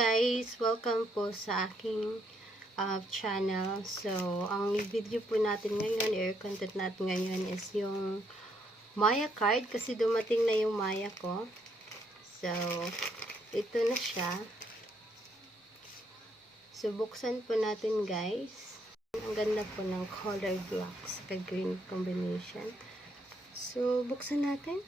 guys! Welcome po sa aking channel. So, ang video po natin ngayon, air content natin ngayon is yung Maya card kasi dumating na yung Maya ko. So, ito na siya. So, buksan po natin guys. Ang ganda po ng color black sa green combination. So, buksan natin.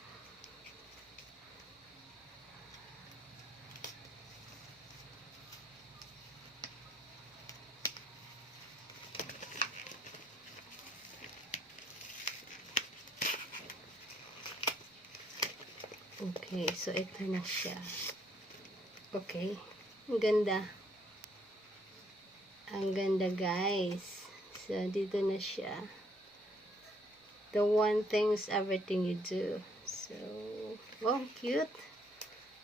Okay, so ito na siya. Okay, ang ganda. Ang ganda guys. So, dito na siya. The one thing's everything you do. So, oh, cute.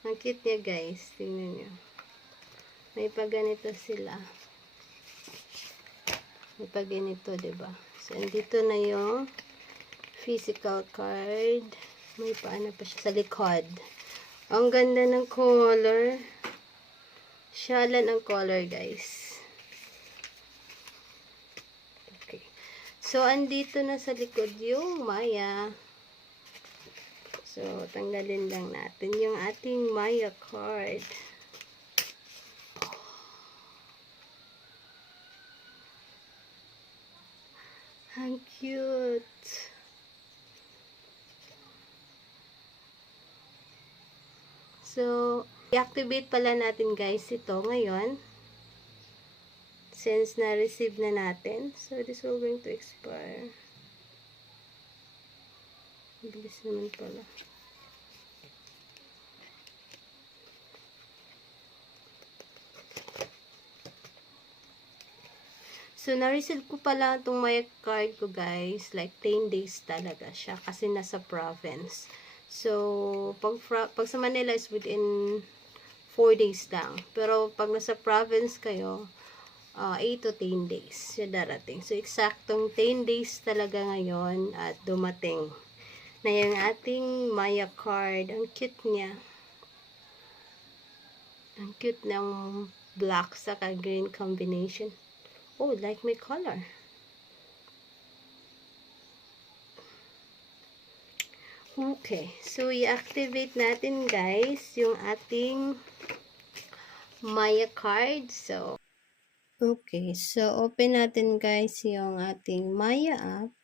Ang cute niya guys. Tingnan niyo. May paganito sila. May paganito, diba? So, andito na yung physical card. May paano pa siya sa likod. Ang ganda ng color. Shalan ang color, guys. Okay. So, andito na sa likod yung Maya. So, tanggalin lang natin yung ating Maya card. Ang cute. So, i-activate pala natin guys ito ngayon. Since na-receive na natin. So, this will going to expire. Bilis naman pala. So, na-receive ko pala itong my card ko guys. Like, 10 days talaga siya. Kasi nasa province. So, pag sa Manila is within 4 days lang. Pero, pag nasa province kayo, 8 to 10 days siya darating. So, eksaktong 10 days talaga ngayon at dumating na yung ating Maya card. Ang cute niya. Ang cute ng black sa green combination. Oh, like my color. Okay. So, i-activate natin guys yung ating Maya card. So, okay. So, open natin guys yung ating Maya app.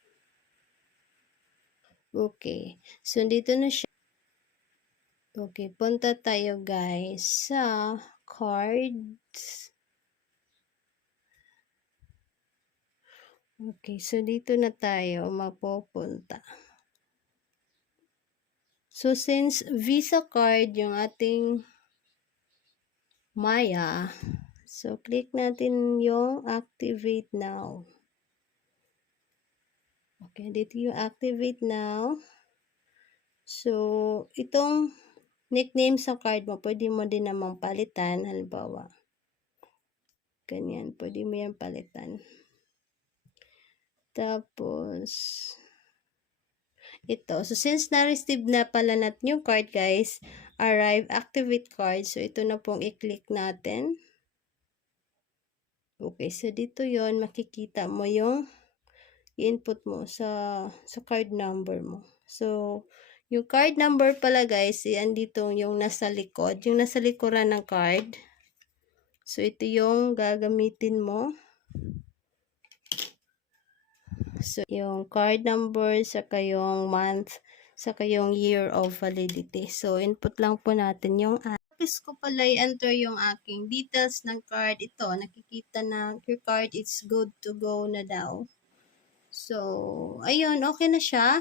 Okay. So, dito na siya. Okay. Punta tayo guys sa cards. Okay. So, dito na tayo mapupunta. So, since Visa card yung ating Maya, so, click natin yung activate now. Okay, dito yung activate now. So, itong nickname sa card mo, pwede mo din namang palitan. Halimbawa, ganyan, pwede mo yan palitan. Tapos, ito. So, since na-receive na pala natin yung card, guys, arrive, activate card. So, ito na pong i-click natin. Okay, so dito yon makikita mo yung input mo sa card number mo. So, yung card number pala, guys, andito yung nasa likod. Yung nasa likuran ng card. So, ito yung gagamitin mo. So, yung card number, saka yung month, saka yung year of validity. So, input lang po natin yung tapos ko pala i-enter yung aking details ng card. Ito, nakikita na your card is good to go na daw. So, ayun, okay na siya.